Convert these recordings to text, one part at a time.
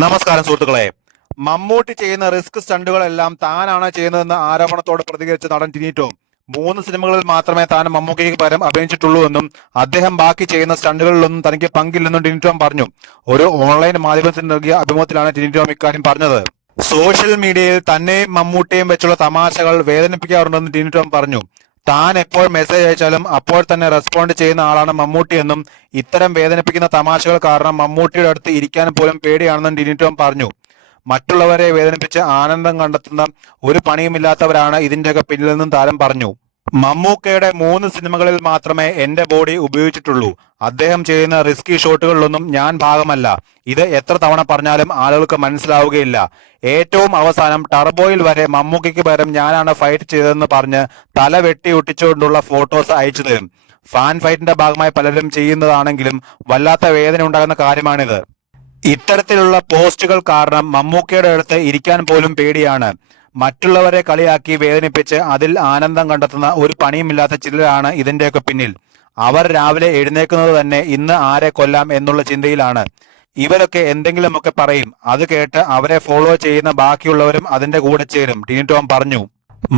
നമസ്കാരം സുഹൃത്തുക്കളെ. മമ്മൂട്ടി ചെയ്യുന്ന റിസ്ക് സ്റ്റണ്ടുകളെല്ലാം താനാണ് ചെയ്യുന്നതെന്ന ആരോപണത്തോട് പ്രതികരിച്ച നടൻ ടിനി ടോം 3 സിനിമകളിൽ മാത്രമേ താൻ മമ്മൂക്കയ്ക്ക് പകരം അഭിനയിച്ചിട്ടുള്ളൂ എന്നും അദ്ദേഹം ബാക്കി ചെയ്യുന്ന സ്റ്റണ്ടുകളിലൊന്നും തനിക്ക് പങ്കില്ലെന്നും ടിനി ടോം പറഞ്ഞു. ഒരു ഓൺലൈൻ മാധ്യമത്തിന് നൽകിയ അഭിമുഖത്തിലാണ് ടിനി ടോം ഇക്കാര്യം പറഞ്ഞത്. സോഷ്യൽ മീഡിയയിൽ തന്നെയും മമ്മൂട്ടിയും വെച്ചുള്ള തമാശകൾ വേദനിപ്പിക്കാറുണ്ടെന്ന് ടിനി ടോം പറഞ്ഞു. താൻ എപ്പോൾ മെസ്സേജ് അയച്ചാലും അപ്പോൾ തന്നെ റെസ്പോണ്ട് ചെയ്യുന്ന ആളാണ് മമ്മൂട്ടി എന്നും ഇത്തരം വേദനിപ്പിക്കുന്ന തമാശകൾ കാരണം മമ്മൂട്ടിയുടെ അടുത്ത് ഇരിക്കാൻ പോലും പേടിയാണെന്നും ടിനി ടോം പറഞ്ഞു. മറ്റുള്ളവരെ വേദനിപ്പിച്ച് ആനന്ദം കണ്ടെത്തുന്ന ഒരു പണിയുമില്ലാത്തവരാണ് ഇതിന്റെയൊക്കെ പിന്നിലെന്നും താരം പറഞ്ഞു. മമ്മൂക്കയുടെ 3 സിനിമകളിൽ മാത്രമേ എന്റെ ബോഡി ഉപയോഗിച്ചിട്ടുള്ളൂ. അദ്ദേഹം ചെയ്യുന്ന റിസ്കി ഷോട്ടുകളിലൊന്നും ഞാൻ ഭാഗമല്ല. ഇത് എത്ര തവണ പറഞ്ഞാലും ആളുകൾക്ക് മനസ്സിലാവുകയില്ല. ഏറ്റവും അവസാനം ടർബോയിൽ വരെ മമ്മൂക്കയ്ക്ക് പകരം ഞാനാണ് ഫൈറ്റ് ചെയ്തതെന്ന് പറഞ്ഞ് തല വെട്ടി ഒട്ടിച്ചുകൊണ്ടുള്ള ഫോട്ടോസ് അയച്ചു തരും. ഫാൻ ഫൈറ്റിന്റെ ഭാഗമായി പലരും ചെയ്യുന്നതാണെങ്കിലും വല്ലാത്ത വേദന ഉണ്ടാകുന്ന കാര്യമാണിത്. ഇത്തരത്തിലുള്ള പോസ്റ്റുകൾ കാരണം മമ്മൂക്കയുടെ അടുത്ത് ഇരിക്കാൻ പോലും പേടിയാണ്. മറ്റുള്ളവരെ കളിയാക്കി വേദനിപ്പിച്ച് അതിൽ ആനന്ദം കണ്ടെത്തുന്ന ഒരു പണിയുമില്ലാത്ത ചിലരാണ് ഇതിന്റെയൊക്കെ പിന്നിൽ. അവർ രാവിലെ എഴുന്നേക്കുന്നത് തന്നെ ഇന്ന് ആരെ കൊല്ലാം എന്നുള്ള ചിന്തയിലാണ്. ഇവരൊക്കെ എന്തെങ്കിലുമൊക്കെ പറയും. അത് കേട്ട് അവരെ ഫോളോ ചെയ്യുന്ന ബാക്കിയുള്ളവരും അതിന്റെ കൂടെ ചേരും. ടിനി ടോം പറഞ്ഞു.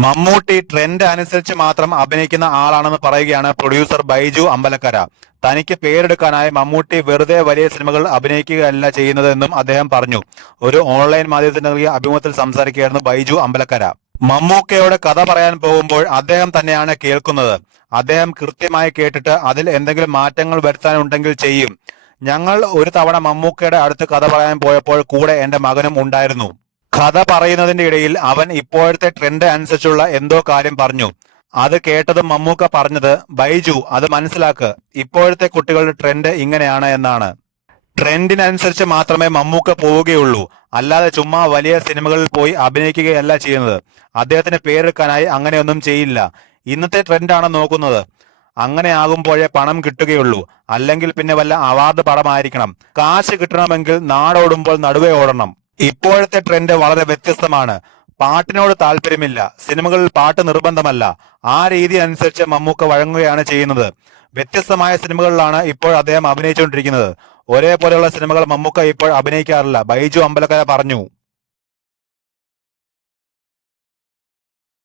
മമ്മൂട്ടി ട്രെൻഡ് അനുസരിച്ച് മാത്രം അഭിനയിക്കുന്ന ആളാണെന്ന് പറയുകയാണ് പ്രൊഡ്യൂസർ ബൈജു അമ്പലക്കര. തനിക്ക് പേരെടുക്കാനായി മമ്മൂട്ടി വെറുതെ വലിയ സിനിമകൾ അഭിനയിക്കുകയല്ല ചെയ്യുന്നതെന്നും അദ്ദേഹം പറഞ്ഞു. ഒരു ഓൺലൈൻ മാധ്യമത്തിന് നൽകിയ അഭിമുഖത്തിൽ സംസാരിക്കുകയായിരുന്നു ബൈജു അമ്പലക്കര. മമ്മൂക്കയോട് കഥ പറയാൻ പോകുമ്പോൾ അദ്ദേഹം തന്നെയാണ് കേൾക്കുന്നത്. അദ്ദേഹം കൃത്യമായി കേട്ടിട്ട് അതിൽ എന്തെങ്കിലും മാറ്റങ്ങൾ വരുത്താനുണ്ടെങ്കിൽ ചെയ്യും. ഞങ്ങൾ ഒരു തവണ മമ്മൂക്കയുടെ അടുത്ത് കഥ പറയാൻ പോയപ്പോൾ കൂടെ എന്റെ മകനും ഉണ്ടായിരുന്നു. കഥ പറയുന്നതിന്റെ ഇടയിൽ അവൻ ഇപ്പോഴത്തെ ട്രെൻഡ് അനുസരിച്ചുള്ള എന്തോ കാര്യം പറഞ്ഞു. അത് കേട്ടതും മമ്മൂക്ക പറഞ്ഞത്, ബൈജു അത് മനസ്സിലാക്ക്, ഇപ്പോഴത്തെ കുട്ടികളുടെ ട്രെൻഡ് ഇങ്ങനെയാണ് എന്നാണ്. ട്രെൻഡിനനുസരിച്ച് മാത്രമേ മമ്മൂക്ക പോവുകയുള്ളൂ, അല്ലാതെ ചുമ്മാ വലിയ സിനിമകളിൽ പോയി അഭിനയിക്കുകയല്ല ചെയ്യുന്നത്. അദ്ദേഹത്തിന് പേരെടുക്കാനായി അങ്ങനെയൊന്നും ചെയ്യില്ല. ഇന്നത്തെ ട്രെൻഡാണ് നോക്കുന്നത്. അങ്ങനെ ആകുമ്പോഴേ പണം കിട്ടുകയുള്ളൂ. അല്ലെങ്കിൽ പിന്നെ വല്ല അവാർഡ് പടമായിരിക്കണം. കാശ് കിട്ടണമെങ്കിൽ നാടോടുമ്പോൾ നടുവേ ഓടണം. ഇപ്പോഴത്തെ ട്രെൻഡ് വളരെ വ്യത്യസ്തമാണ്. പാട്ടിനോട് താല്പര്യമില്ല. സിനിമകളിൽ പാട്ട് നിർബന്ധമല്ല. ആ രീതി അനുസരിച്ച് മമ്മൂക്ക വഴങ്ങുകയാണ് ചെയ്യുന്നത്. വ്യത്യസ്തമായ സിനിമകളിലാണ് ഇപ്പോൾ അദ്ദേഹം അഭിനയിച്ചുകൊണ്ടിരിക്കുന്നത്. ഒരേപോലെയുള്ള സിനിമകൾ മമ്മൂക്ക ഇപ്പോൾ അഭിനയിക്കാറില്ല. ബൈജു അമ്പലക്കര പറഞ്ഞു.